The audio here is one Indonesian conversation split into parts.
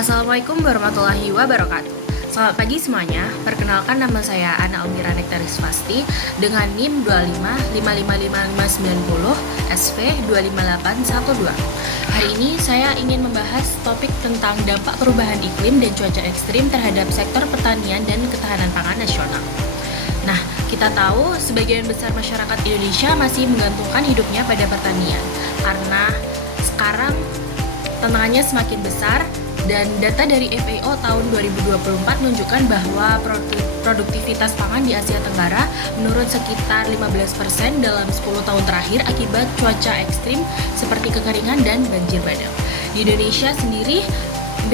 Assalamualaikum warahmatullahi wabarakatuh. Selamat pagi semuanya. Perkenalkan, nama saya Ana Almira Nektaris Fasti dengan NIM 25555590 SV 25812. Hari ini saya ingin membahas topik tentang dampak perubahan iklim dan cuaca ekstrim terhadap sektor pertanian dan ketahanan pangan nasional. Nah, kita tahu sebagian besar masyarakat Indonesia masih menggantungkan hidupnya pada pertanian karena sekarang tantangannya semakin besar. Dan data dari FAO tahun 2024 menunjukkan bahwa produktivitas pangan di Asia Tenggara menurun sekitar 15% dalam 10 tahun terakhir akibat cuaca ekstrim seperti kekeringan dan banjir bandang. Di Indonesia sendiri,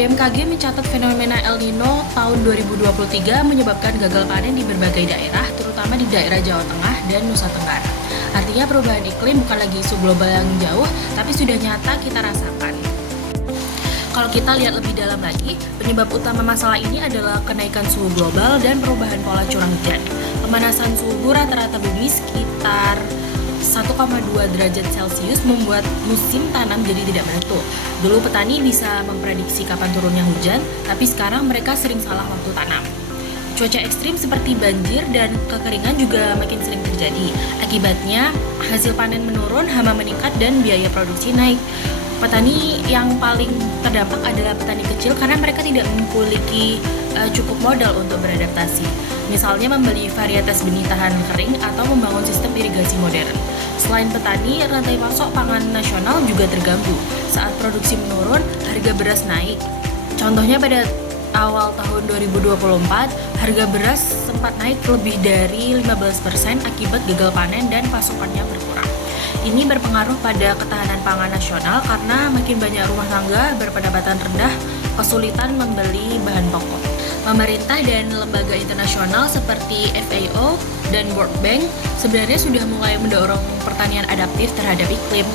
BMKG mencatat fenomena El Nino tahun 2023 menyebabkan gagal panen di berbagai daerah, terutama di daerah Jawa Tengah dan Nusa Tenggara. Artinya perubahan iklim bukan lagi isu global yang jauh, tapi sudah nyata kita rasakan. Kalau kita lihat lebih dalam lagi, penyebab utama masalah ini adalah kenaikan suhu global dan perubahan pola curah hujan. Pemanasan suhu rata-rata bumi sekitar 1,2 derajat Celcius membuat musim tanam jadi tidak menentu. Dulu petani bisa memprediksi kapan turunnya hujan, tapi sekarang mereka sering salah waktu tanam. Cuaca ekstrim seperti banjir dan kekeringan juga makin sering terjadi. Akibatnya, hasil panen menurun, hama meningkat, dan biaya produksi naik. Petani yang paling terdampak adalah petani kecil karena mereka tidak memiliki cukup modal untuk beradaptasi. Misalnya membeli varietas benih tahan kering atau membangun sistem irigasi modern. Selain petani, rantai pasok pangan nasional juga terganggu. Saat produksi menurun, harga beras naik. Contohnya pada awal tahun 2024, harga beras sempat naik lebih dari 15% akibat gagal panen dan pasokannya berkurang. Ini berpengaruh pada ketahanan pangan nasional karena makin banyak rumah tangga berpendapatan rendah kesulitan membeli bahan pokok. Pemerintah dan lembaga internasional seperti FAO dan World Bank sebenarnya sudah mulai mendorong pertanian adaptif terhadap iklim,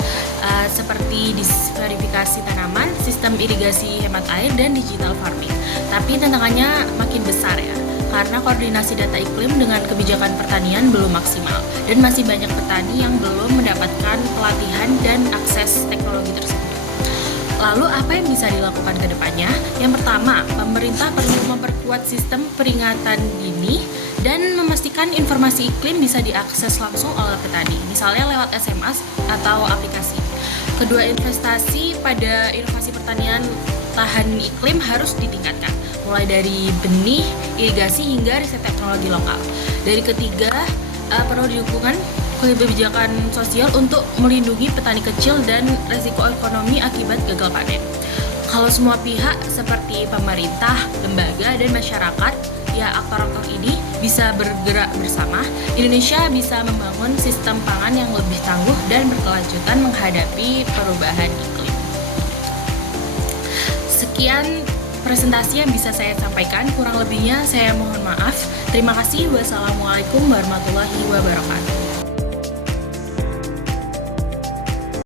seperti diversifikasi tanaman, sistem irigasi hemat air, dan digital farming. Tapi tantangannya makin besar ya, karena koordinasi data iklim dengan kebijakan pertanian belum maksimal dan masih banyak petani yang belum mendapatkan pelatihan dan akses teknologi tersebut. Lalu apa yang bisa dilakukan ke depannya? Yang pertama, pemerintah perlu memperkuat sistem peringatan dini dan memastikan informasi iklim bisa diakses langsung oleh petani, misalnya lewat SMS atau aplikasi. Kedua, investasi pada inovasi pertanian tahan iklim harus ditingkatkan, mulai dari benih, irigasi, hingga riset teknologi lokal. Dari ketiga, perlu dukungan kebijakan sosial untuk melindungi petani kecil dan resiko ekonomi akibat gagal panen. Kalau semua pihak seperti pemerintah, lembaga, dan masyarakat, ya aktor-aktor ini bisa bergerak bersama, Indonesia bisa membangun sistem pangan yang lebih tangguh dan berkelanjutan menghadapi perubahan iklim. Sekian presentasi yang bisa saya sampaikan, kurang lebihnya saya mohon maaf. Terima kasih. Wassalamualaikum warahmatullahi wabarakatuh.